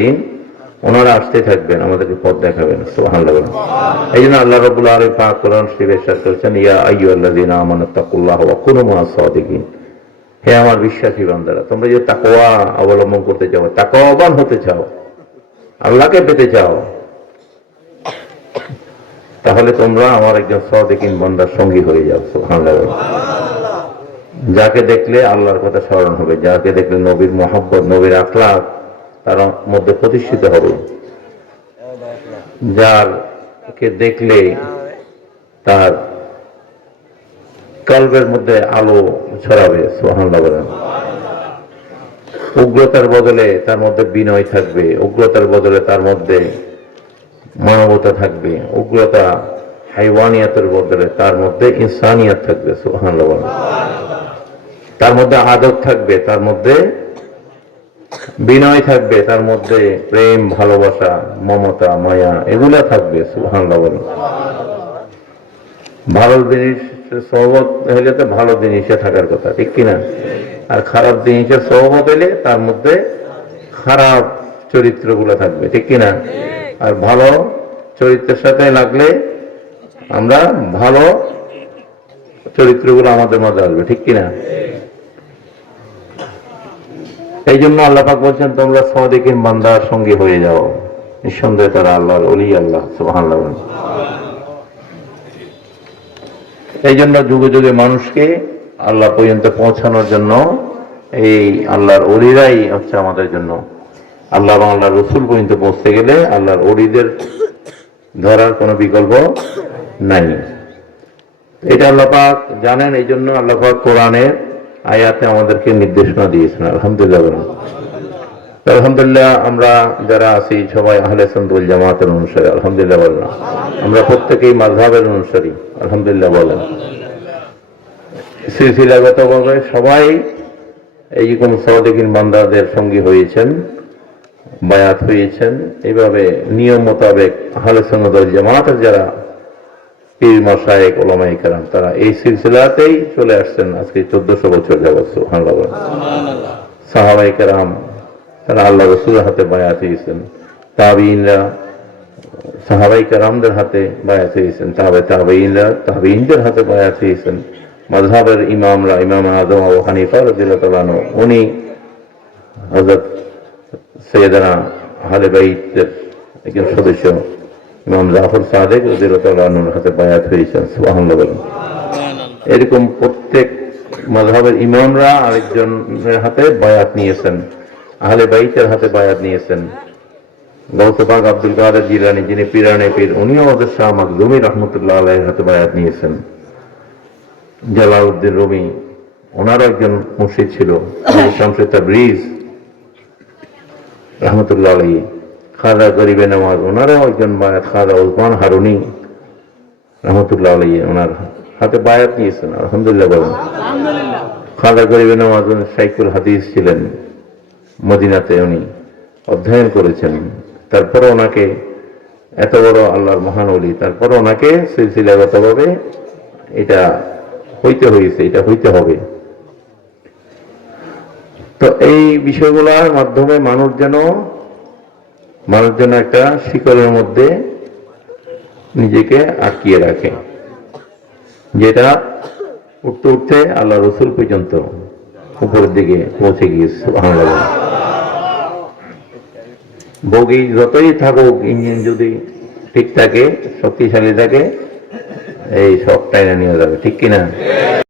দিন, ওনারা আসতে থাকবেন, আমাদেরকে পথ দেখাবেন। এই জন্য আল্লাহ রাব্বুল আলামিন পাক করেছেন, ইয়া হে আমার বিশ্বাসী বান্দারা, তোমরা যে তাকওয়া অবলম্বন করতে চাও, তাকওয়াবান হতে চাও, আল্লাহকে পেতে চাও, তাহলে তোমরা আমার একজন সদিকিন বান্দার সঙ্গী হয়ে যাও, সুবহানাল্লাহ। যাকে দেখলে আল্লাহর কথা স্মরণ হবে, যাকে দেখলে নবীর মোহাম্মদ নবীর আখলাক তার মধ্যে প্রতিষ্ঠিত হবে। যার কে দেখলে তার কলবের মধ্যে আলো ছড়াবে বলেন। উগ্রতার বদলে তার মধ্যে বিনয় থাকবে, উগ্রতার বদলে তার মধ্যে মানবতা থাকবে, উগ্রতা হাইওয়ানিয়াতের বদলে তার মধ্যে ইনসানিয়াত থাকবে বলেন। তার মধ্যে আদব থাকবে, তার মধ্যে বিনয় থাকবে, তার মধ্যে প্রেম, ভালোবাসা, মমতা, মায়া, এগুলা থাকবে, সুবহানাল্লাহ বলেন। ভালো জিনিস সহবত হলে তো ভালো জিনিসে থাকার কথা, ঠিক কিনা? আর খারাপ জিনিসের সহবত এলে তার মধ্যে খারাপ চরিত্রগুলো থাকবে, ঠিক কিনা? আর ভালো চরিত্রের সাথে লাগলে আমরা ভালো চরিত্রগুলো আমাদের মধ্যে আসবে, ঠিক কিনা? এই জন্য আল্লাহ পাক বলছেন, তোমরা সদিকিন বান্দার সঙ্গে হয়ে যাও। নিঃসন্দেহে তারা আল্লাহর অলি আল্লাহ সুবহানাল্লাহ বলেন। এই জন্য যুগে যুগে মানুষকে আল্লাহ পর্যন্ত পৌঁছানোর জন্য এই আল্লাহর অলিরাই হচ্ছে আমাদের জন্য। আল্লাহ এবং আল্লাহর রসুল পর্যন্ত পৌঁছতে গেলে আল্লাহর অলিদের ধরার কোনো বিকল্প নাই। এটা আল্লাহ পাক জানেন, এই জন্য আল্লাহ পাক কোরআনের আয়াতে আমাদেরকে নির্দেশনা দিয়েছেন, আলহামদুলিল্লাহ আলহামদুলিল্লাহ আমরা যারা আছি, সবাই আহলে সন্তুল জামাতের অনুসারী, আলহামদুলিল্লাহ বলেন। আমরা প্রত্যেকেই মাঝহাবের অনুসারী, আলহামদুলিল্লাহ বলেন। সিলসিলাগতভাবে সবাই এইরকম সহদেকিন বান্দাদের সঙ্গী হয়েছেন, বায়াত হয়েছেন। এইভাবে নিয়ম মোতাবেক আহলে সন্তুল জামাতের যারা পীর মশায়েক ওলামাই কারাম তারা এই সিলসিলাতেই চলে আসছেন আজকে চোদ্দশো বছর যাবৎ বলেন। সাহাবাই কারাম তারা আল্লাহ রসুলের হাতে বায়াত হয়েছেন তাবিনরা সাহাবাই কারামদের হাতে বায়াত হয়েছেন তাবে তাবিনরা তাবিনদের হাতে বায়াত হয়েছেন মাযহাবের ইমামরা ইমাম আদম আবু হানিফা রাদিয়াল্লাহু তাআলা আনহু, উনি হযরত সৈয়দনা আহলে বাইতের একজন সদস্য। ইমাম জাফর সাদেক আনহুর হাতে বায়াত হয়েছেন সুবহানাল্লাহ বলেন। এরকম প্রত্যেক মাযহাবের ইমামরা আরেকজনের হাতে বায়াত নিয়েছেন আহলে বাইতের হাতে বায়াত নিয়েছেন। গৌতবাগ আব্দুল কাদের জিলানি যিনি পিরানে পীর উনিও আমাদের শাহ মাকদুমি রহমতুল্লাহ আলাইয়ের হাতে বায়াত নিয়েছেন। জালাউদ্দিন রুমি ওনারও একজন মুর্শিদ ছিল শামসে তাবরিজ রহমতুল্লাহ আলাই খাদা গরিবে নামাজ ওনারও একজন বায়াত খাদা উসমান হারুনি রহমতুল্লাহ আলাই ওনার হাতে বায়াত নিয়েছেন আলহামদুলিল্লাহ বলেন। খাদা গরিবে নামাজ উনি সাইকুল হাদিস ছিলেন মদিনাতে উনি অধ্যয়ন করেছেন। তারপরে ওনাকে এত বড় আল্লাহর মহান অলি তারপরে ওনাকে সিলসিলাগতভাবে এটা হইতে হয়েছে এটা হইতে হবে। তো এই বিষয়গুলোর মাধ্যমে মানুষ যেন মানুষ যেন একটা শিকলের মধ্যে নিজেকে আটকিয়ে রাখে, যেটা উঠতে উঠতে আল্লাহ রসুল পর্যন্ত উপরের দিকে পৌঁছে গিয়েছে বগি যতই থাকুক, ইঞ্জিন যদি ঠিক থাকে, শক্তিশালী থাকে, এই সব টাইনা নিয়ে যাবে, ঠিক কিনা?